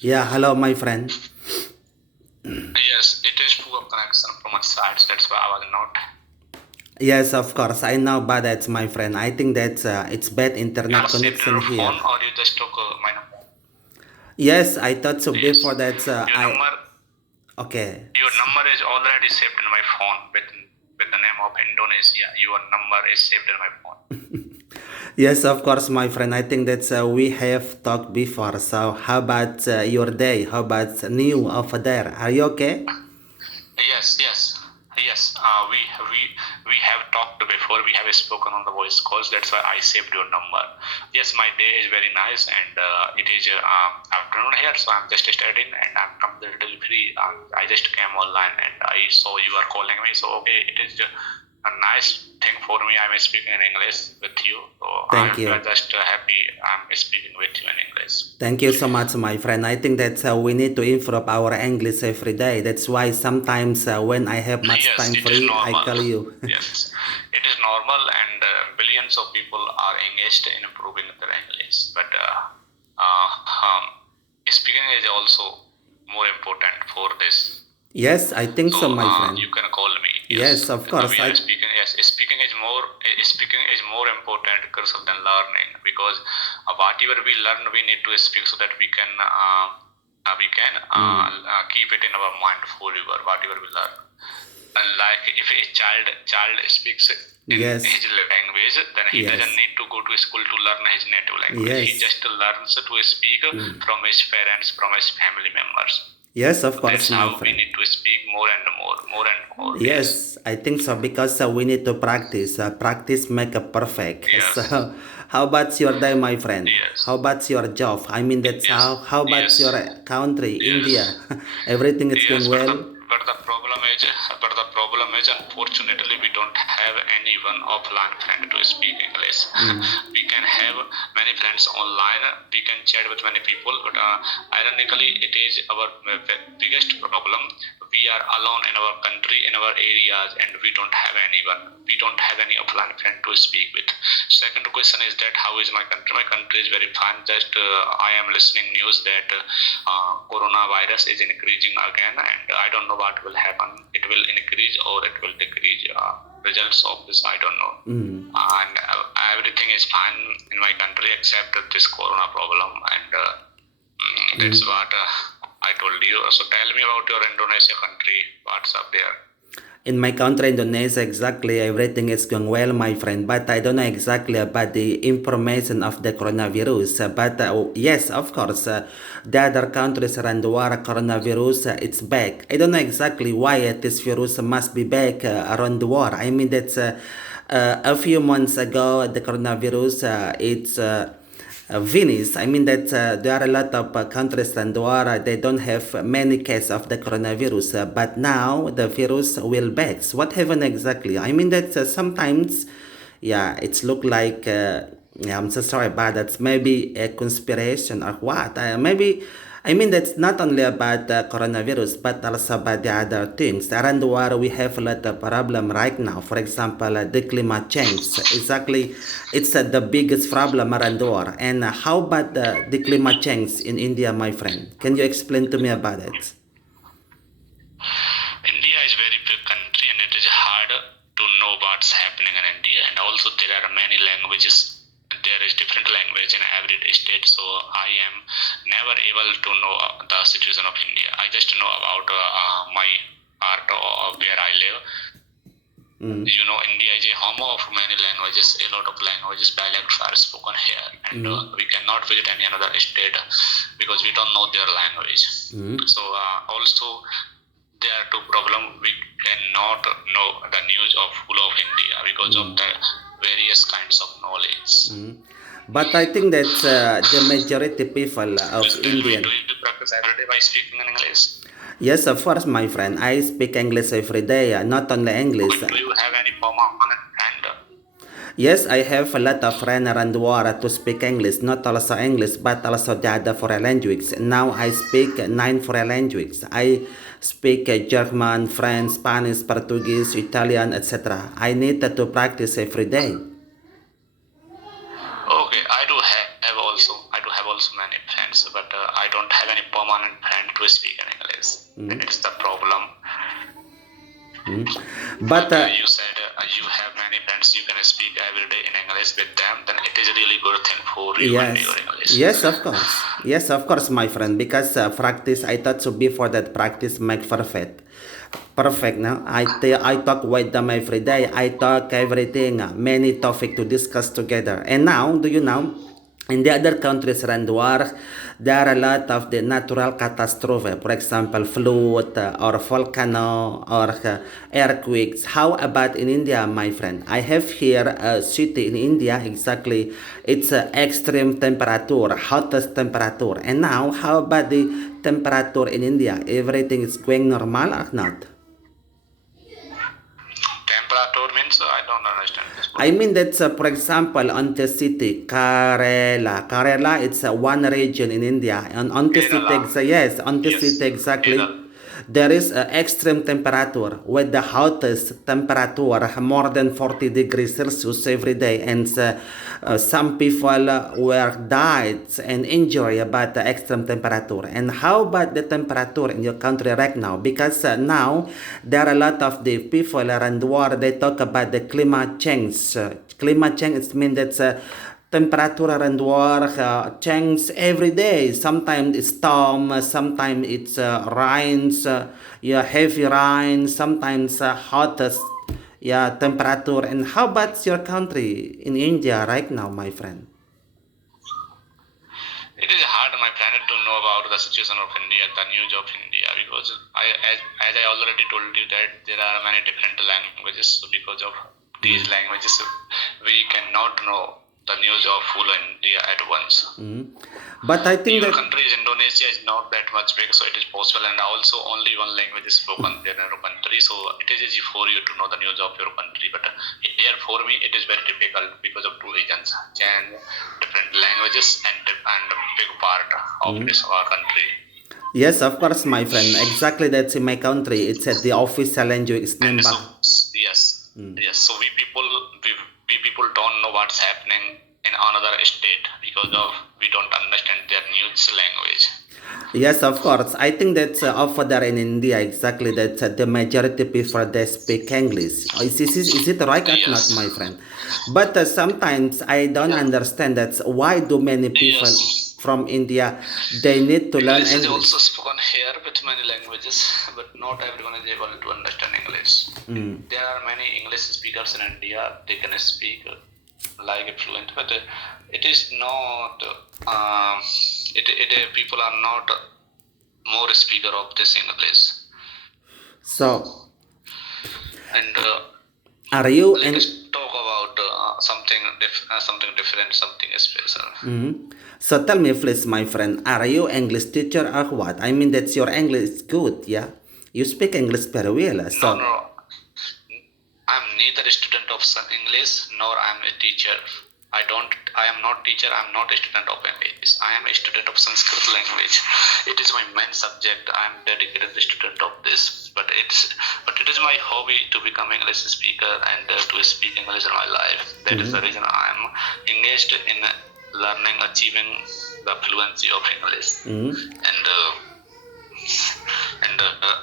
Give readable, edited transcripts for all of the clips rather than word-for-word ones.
Yeah, hello, my friend. Yes, it is poor connection from my side. That's why I was not. Yes, of course, I know, but that's my friend. I think that it's bad You internet have saved connection your here. phone or you just took my number? Yes, I thought so. Before Yes. that, Your I number, okay. your number is already saved in my phone with the name of Indonesia. Your number is saved in my phone. Yes, of course, my friend. I think that we have talked before. So, how about your day? How about new over there? Are you okay? Yes, yes, yes. We have talked before. We have spoken on the voice calls. That's why I saved your number. Yes, my day is very nice, and it is afternoon here, so I'm just studying, and I'm completely free. I just came online, and I saw you are calling me. So okay, it is a nice thing for me. I'm speaking in English with you, so Thank I'm you. just happy. I'm speaking with you in English. Thank you so much, my friend. I think that we need to improve our English every day. That's why sometimes when I have much Yes, time it is free, I normal. call you. Yes, it is normal, and billions of people are engaged in improving their English. But uh, um, speaking is also more important for this. Yes, I think So so, my friend. you can call me. Yes, Yes, of course. we are speaking. Yes, speaking is more important than learning, because whatever we learn, we need to speak so that we can keep it in our mind forever. Whatever we learn. Like if a child speaks in Yes. his language, then he doesn't Yes. need to go to school to learn his native language. He Yes. just learns to speak from his parents, from his family members. Yes, of So course, that's my how we friend. need to speak more and more, more and more. Yes. Yes, I think so because we need to practice. Practice make a perfect. Yes. So, how about your day, my friend? How Yes. about your job? I mean, that's Yes. how about your Yes. country, India? Yes. Everything is going Yes, well? but the problem is, unfortunately, we don't have anyone offline friend to speak English. We can have many friends online. We can chat with many people, but ironically, it is our biggest problem. We are alone in our country, in our areas, and we don't have anyone. We don't have any offline friend to speak with. Second question is that how is my country? My country is very fine. Just I am listening news that coronavirus is increasing again, and I don't know what will happen. It will increase or it will decrease. Results of this I don't know. And everything is fine in my country except this corona problem, and that's what I told you. So tell me about your Indonesia country. What's up there? In my country, Indonesia, exactly everything is going well, my friend. But I don't know exactly about the information of the coronavirus. But yes, of course, the other countries around the world, coronavirus, it's back. I don't know exactly why this virus must be back around the world. I mean, that's a few months ago, the coronavirus, it's Venice. I mean that there are a lot of countries and where they don't have many cases of the coronavirus, but now the virus will back. So what happened exactly? I mean that sometimes, yeah, it's look like. Yeah, I'm so sorry about that. Maybe a conspiration or what? Maybe I mean, that's not only about the coronavirus, but also about the other things. Around the world, we have a lot of problem right now. For example, the climate change. Exactly, it's the biggest problem around the world. And how about the climate change in India, my friend? Can you explain to me about it? India is very big country, and it is hard to know what's happening in India. And also there are many languages. There is different language in every state, so I am never able to know the situation of India. I just know about my part of where I live. You know, India is a home of many languages. A lot of languages, dialects are spoken here, and we cannot visit any another state because we don't know their language. So also there are two problems. We cannot know the news of full of India because of the various kinds of knowledge. But I think that the majority people of Just tell me, do Indian. you practice every day by speaking in English? Yes, of course, my friend. I speak English every day, not only English. Okay, do you have any permanent friend? Yes, I have a lot of friends around the world to speak English, not also English, but also the other foreign languages. Now I speak 9 foreign languages. I speak German, French, Spanish, Portuguese, Italian, etc. I need to practice every day. Okay, I do have also many friends, but I don't have any permanent friend to speak in English. It's the problem. But You said you have many friends, you can speak every day in English with them, then it is a really good thing for you and yes, your English. yes, of course, yes, of course, my friend. Because practice, I thought so before that practice make perfect. Perfect. Now I talk with them every day. I talk everything, many topic to discuss together. And now, do you know? In the other countries around the world, there are a lot of the natural catastrophe, for example, flood or volcano or earthquakes. How about in India, my friend? I have here a city in India, exactly. It's extreme temperature, hottest temperature. And now, how about the temperature in India? Everything is going normal or not? Temperature means I don't understand this I word. mean that's for example on the city Kerala. Kerala it's one region in India and on the city Kerala. yes on the Yes. city exactly Kerala. there is extreme temperature with the hottest temperature more than 40 degrees Celsius every day and some people were died and injured about the extreme temperature. And how about the temperature in your country right now? Because now there are a lot of the people around the world they talk about the climate change. Climate change it means that temperature around the world change every day. Sometimes it's storm, sometimes it's rains, yeah, heavy rain, sometimes hottest yeah temperature. And how about your country in India right now, my friend? It is hard, my planet, to know about the situation of India, the news of India, because as I already told you that there are many different languages. So because of these languages, we cannot know the news of full India at once. But I think Your that country is Indonesia is not that much big, so it is possible, and also only one language is spoken there in your country, so it is easy for you to know the news of your country. But here for me, it is very difficult because of two reasons: change different languages and big part of this our country. yes, of course, my friend. Exactly, that's in my country. It's at the official language. It's And named so Bah. yes, so we people don't know what's happening in another state because of we don't understand their news language. Yes, of course. I think that's over there in India. Exactly, that the majority people they speak English. Is it right or not, my Yes. friend? But sometimes I don't Yeah. understand that why do many people Yes. from India they need to learn English is English? also spoken here with many languages, but not everyone is able to understand English. There are many English speakers in India. They can speak like fluent, but it is not. People are not more speaker of this English, So, and are you let and us talk about something different, something special. so tell me, please, my friend, are you English teacher or what? I mean, that's your English is good, yeah. You speak English very well, No, so. no, I'm neither a student of English nor I'm a teacher. I am not teacher, I'm not a student of English. I am a student of Sanskrit language. It is my main subject. I am dedicated student of this. But it is my hobby to become English speaker and to speak English in my life. That is the reason I am engaged in learning, achieving the fluency of English.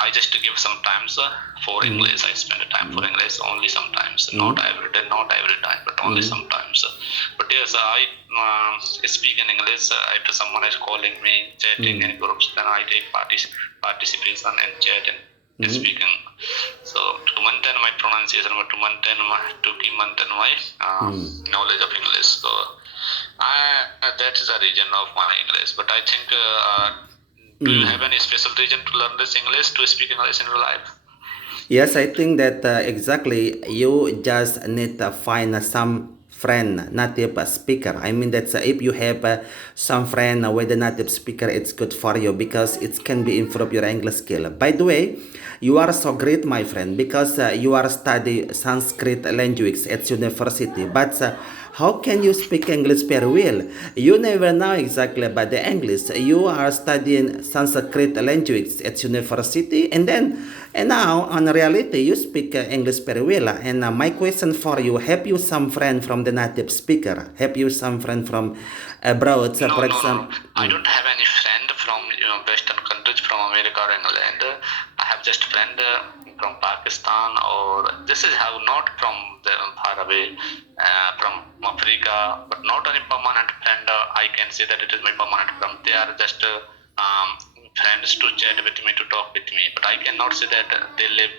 I just give some times for English. I spend time for English only sometimes, not every day, not every time, but only sometimes. But yes, I speak in English. If someone is calling me, chatting in groups, then I take participation and chat and speaking. So to maintain my pronunciation, to keep maintain my knowledge of English. So that is the reason of my English. But I think. Do you have any special reason to learn this English, to speak English in your life? Yes, I think that exactly you just need to find some friend, native speaker. I mean that if you have some friend with a native speaker, it's good for you because it can be improve your English skill. By the way, you are so great, my friend, because you are study Sanskrit language at university. But how can you speak English very well? You never know exactly about the English. You are studying Sanskrit language at university, and now on reality you speak English very well. And my question for you: have you some friend from the native speaker? Have you some friend from abroad? No, For no, no. example, I don't have any friend from Western countries, from America or England. I have just friend from Pakistan, or this is how not from the far away from Africa, but not any permanent friend. I can say that it is my permanent friend. They are just friends to chat with me, to talk with me, but I cannot say that they live.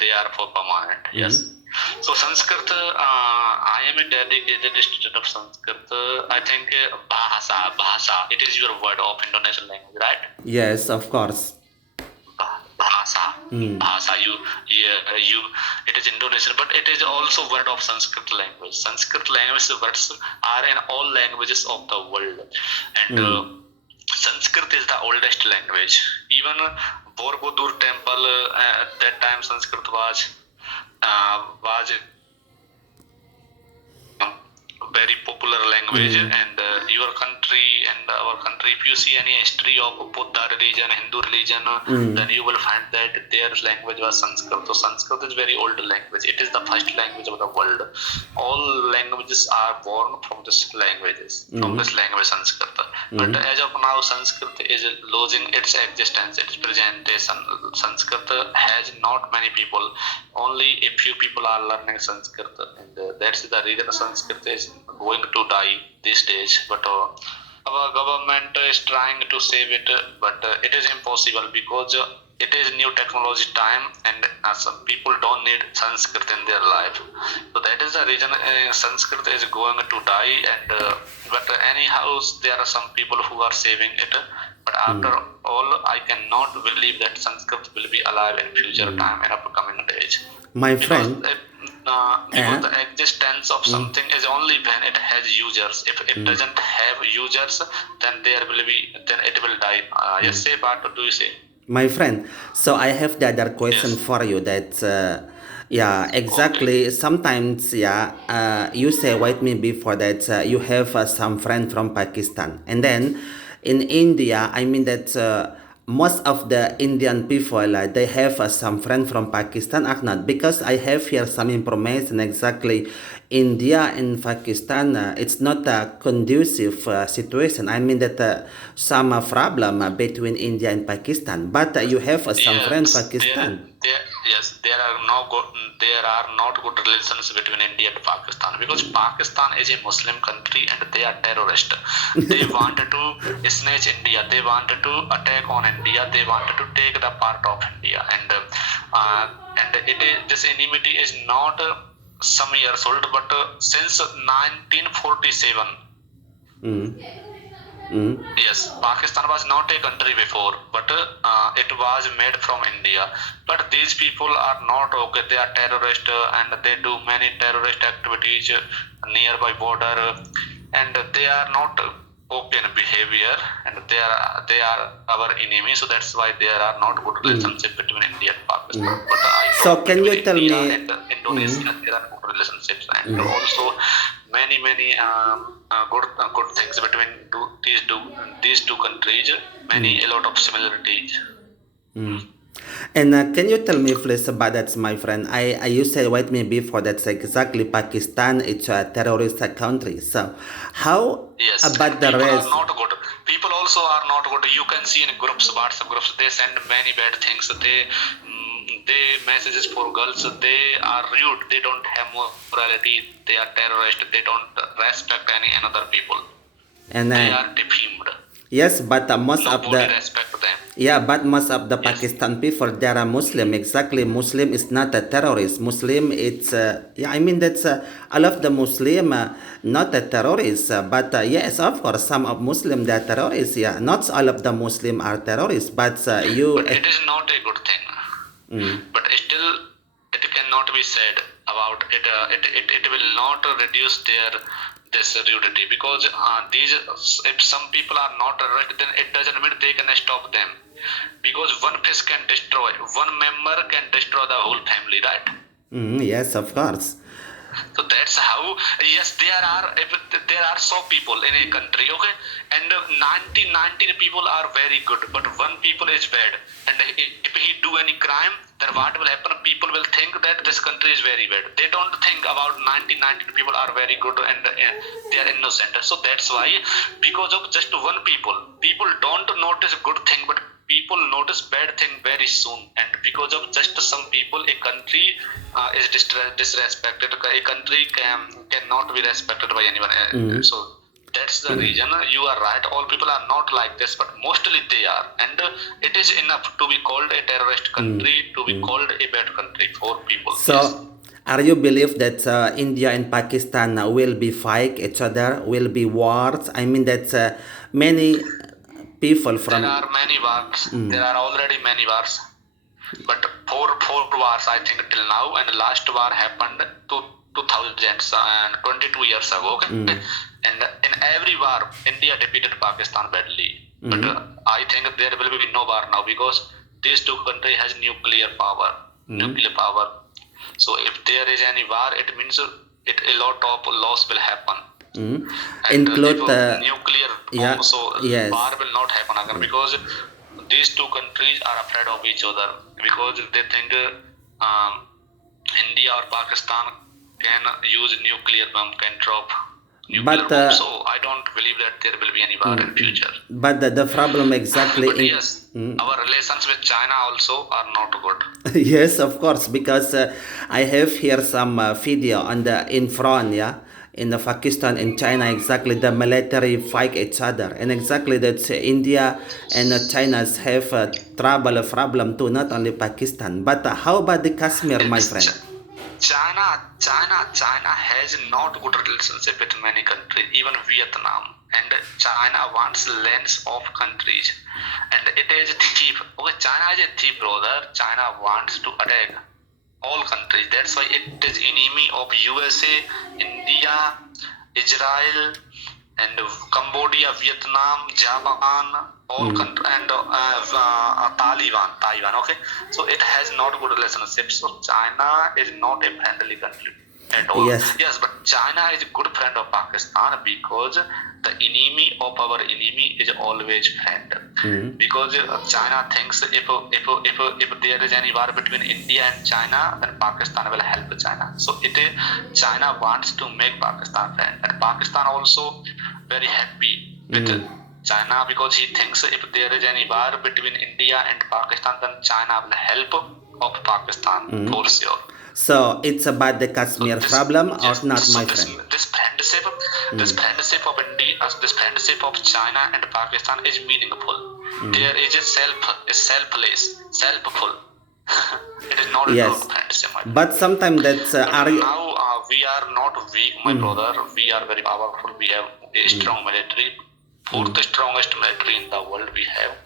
They are for permanent. Yes. So Sanskrit, I am a dedicated student of Sanskrit. I think Bhasa, it is your word of Indonesian language, right? Yes, of course. Bhasa, it is Indonesian, but it is also word of Sanskrit language. Sanskrit language words are in all languages of the world, and Sanskrit is the oldest language. Even Borobudur temple at that time Sanskrit was very popular language, and your country and our country, if you see any history of Buddha religion, Hindu religion, then you will find that their language was Sanskrit. So Sanskrit is very old language. It is the first language of the world. All languages are born from this languages, from this language Sanskrit. But as of now, Sanskrit is losing its existence, its presentation. Sanskrit has not many people. Only a few people are learning Sanskrit, and that's the reason Sanskrit is going to die these days. But our government is trying to save it, but it is impossible because it is new technology time, and some people don't need Sanskrit in their life. So that is the reason Sanskrit is going to die. And but anyhow, there are some people who are saving it. But after all, I cannot believe that Sanskrit will be alive in future time, in upcoming days. My friend. Because the existence of something is only when it has users. If it doesn't have users, then it will die. Yes, say, what do you say? My friend, so I have the other question for you that, yeah, exactly. Okay. Sometimes, yeah, you say, wait me before that, you have some friend from Pakistan. And then in India, I mean that most of the Indian people, they have some friend from Pakistan or not? Because I have here some information exactly. India and Pakistan, it's not a conducive situation. I mean that some problem between India and Pakistan. But you have some friend Pakistan. There are not good relations between India and Pakistan, because Pakistan is a Muslim country and they are terrorists. They wanted to snatch India. They wanted to attack on India. They wanted to take the part of India, and this enmity is not some years old, but since 1947. Yes, Pakistan was not a country before, but it was made from India. But these people are not okay. They are terrorists, and they do many terrorist activities nearby border, and they are not okay in behavior, and they are our enemy. So that's why there are not good relationship between India and Pakistan. But I So know can you between tell India me? and Indonesia there are good relationships, and also many good things between these two countries. A lot of similarities. And can you tell me please about that, my friend? You said wait me before that's exactly Pakistan. It's a terrorist country. So how Yes, about and the people are rest? not good. People also are not good. You can see in groups, WhatsApp groups, they send many bad things. They messages for girls. They are rude. They don't have morality. They are terrorists. They don't respect any another people. And They are defamed. yes, but most of Nobody the respect them. yeah, but most of the Yes. Pakistan people they are Muslim. Exactly, Muslim is not a terrorist. Muslim, it's yeah. I mean that's all of the Muslim not a terrorist. But yes, of course, some of Muslim they are terrorists. Yeah, not all of the Muslim are terrorists. But you. But it is not a good thing. But still, it cannot be said about it. It will not reduce this rudity, because if some people are not arrested, then it doesn't mean they can stop them, because one fish can destroy, one member can destroy the whole family, right? Yes, of course. So that's how, yes, there are some people in a country, okay, and 90 people are very good, but one people is bad, and if he do any crime, then what will happen? People will think that this country is very bad. They don't think about 90 people are very good and they are innocent. So that's why, because of just one people don't notice good thing, but people notice bad thing very soon, and because of just some people, a country is disrespected. A country cannot be respected by anyone. So that's the reason. You are right. All people are not like this, but mostly they are, and it is enough to be called a terrorist country, to be called a bad country for people. So, Yes. are you believe that India and Pakistan will be fight each other, will be wars? I mean that many people from There are many wars. There are already many wars. But four wars, I think, till now, and the last war happened to 2022 years ago. Okay? And in every war, India defeated Pakistan badly. But I think there will be no war now, because these two countries has nuclear power. Nuclear power. So if there is any war, it means a lot of loss will happen. And include if nuclear bomb, so yes. war will not happen again, because these two countries are afraid of each other, because they think India or Pakistan can use nuclear bomb, can drop nuclear bomb. So I don't believe that there will be any war in future. But the problem exactly But yes, our relations with China also are not good. Yes, of course, because I have here some video on in front, yeah, in the Pakistan and China, exactly the military fight each other, and exactly that India and China have trouble, problem too, not only Pakistan. But how about the Kashmir, my friend? China has not good relationship with many countries, even Vietnam. And China wants lands of countries, and it is thief. Okay, China is a thief, brother. China wants to attack all countries. That's why it is enemy of USA, India, Israel, and Cambodia, Vietnam, Japan, all countries, and Taiwan. Okay, so it has not good relationship. So China is not a friendly country at all. Yes, but China is a good friend of Pakistan, because the enemy of our enemy is always friend. Because China thinks if there is any war between India and China, then Pakistan will help China. So China wants to make Pakistan friend, and Pakistan also very happy with China, because he thinks if there is any war between India and Pakistan, then China will help of Pakistan for sure. So it's about the Kashmir problem, or not, my friend? This friendship of India, this friendship of China and Pakistan is meaningful. There is a selfless, selfful. It is not a good friendship. But sometimes that's now we are not weak, my brother. We are very powerful. We have a strong military, fourth strongest military in the world we have,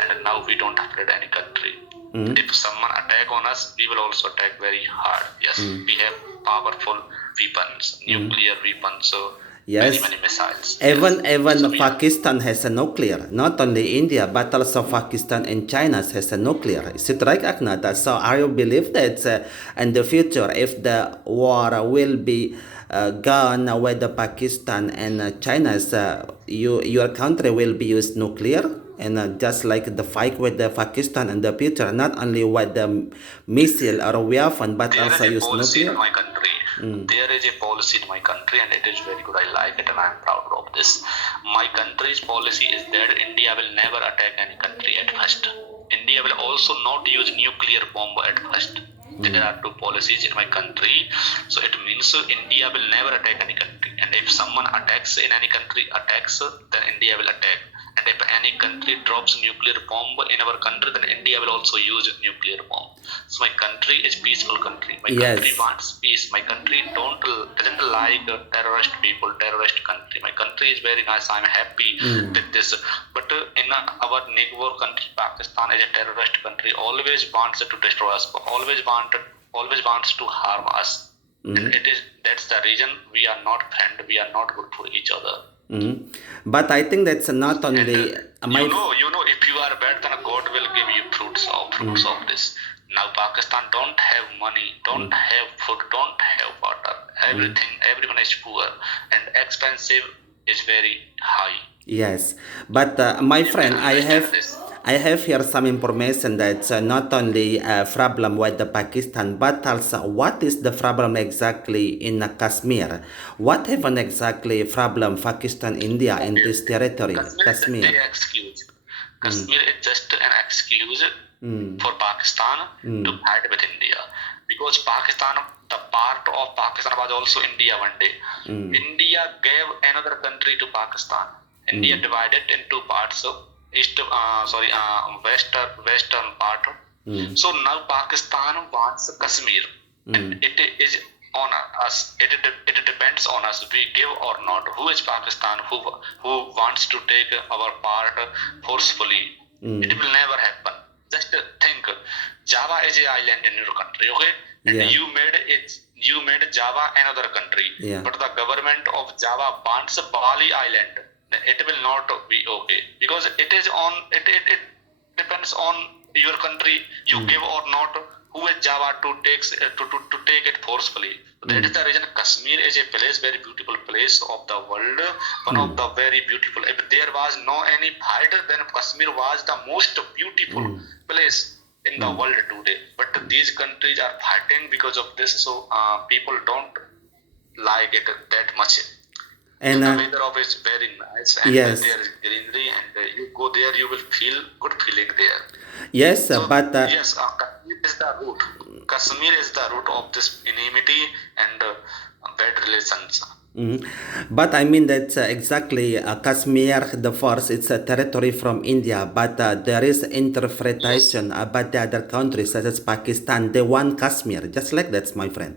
and now we don't afraid any country. If someone attack on us, we will also attack very hard. Yes, we have powerful weapons, nuclear weapons, so many missiles. Even Pakistan has a nuclear. Not only India, but also Pakistan and China has a nuclear. Is it right, Aknata? So are you believe that in the future, if the war will be gone with the Pakistan and China's, your country will be used nuclear? And just like the fight with the Pakistan in the future, not only with the missile or weapon, but also use nuclear. In my country. There is a policy in my country, and it is very good. I like it, and I am proud of this. My country's policy is that India will never attack any country at first. India will also not use nuclear bomb at first. There are two policies in my country, so it means India will never attack any country. And if someone attacks in any country, then India will attack. And if any country drops nuclear bomb in our country, then India will also use nuclear bomb. So my country is peaceful country. My country wants peace. My country doesn't like terrorist people, terrorist country. My country is very nice. I'm happy with this. But in our neighbor country, Pakistan is a terrorist country. Always wants to destroy us. Always wants to harm us. And that's the reason we are not friends. We are not good for each other. But I think that's not only you know, if you are bad, then God will give you fruits of this. Now Pakistan don't have money, don't have food, don't have water. Everyone is poor, and expensive is very high. Yes, but my friend, I have here some information that's not only a problem with the Pakistan, but also what is the problem exactly in Kashmir? What happened exactly problem Pakistan, India in Okay. this territory, Kashmir is Kashmir? the excuse. Kashmir is just an excuse for Pakistan to fight with India, because Pakistan, the part of Pakistan was also India one day. India gave another country to Pakistan. India divided in two parts of western part. So now Pakistan wants Kashmir, and it is on us. It depends on us. We give or not. Who is Pakistan? Who wants to take our part forcefully? It will never happen. Just think, Java is an island in your country, okay? And Yeah. you made Java another country. Yeah. But the government of Java wants Bali Island. It will not be okay, because it depends on your country. You give or not. Who is Java to take it forcefully? That is the reason Kashmir is a place, very beautiful place of the world, one of the very beautiful. If there was no any fight, then Kashmir was the most beautiful place in the world today. But these countries are fighting because of this, so people don't like it that much. And The weather of it is very nice, and Yes. there is greenery, and you go there, you will feel good feeling there. yes, So, but yes, Kashmir is the root. Kashmir is the root of this enmity and bad relations. But I mean that exactly Kashmir, the first, it's a territory from India, but there is interpretation about the other countries such as Pakistan. They want Kashmir, just like that, my friend.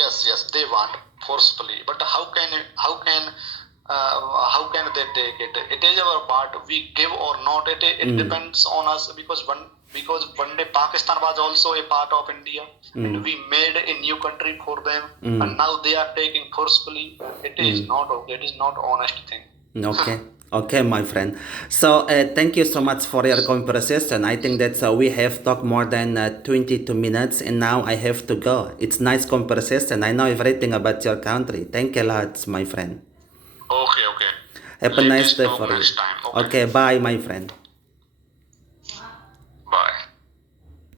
Yes, they want forcefully, but how can they take it? It is our part. We give or not. It depends on us, because one day Pakistan was also a part of India, and we made a new country for them, and now they are taking forcefully. It is not okay. It is not honest thing. Okay. Okay, my friend. So thank you so much for your conversation. I think that we have talked more than 22 minutes, and now I have to go. It's nice conversation. I know everything about your country. Thank you a lot, my friend. Okay. Have a Let nice us day talk for you. next time. Okay, bye, my friend.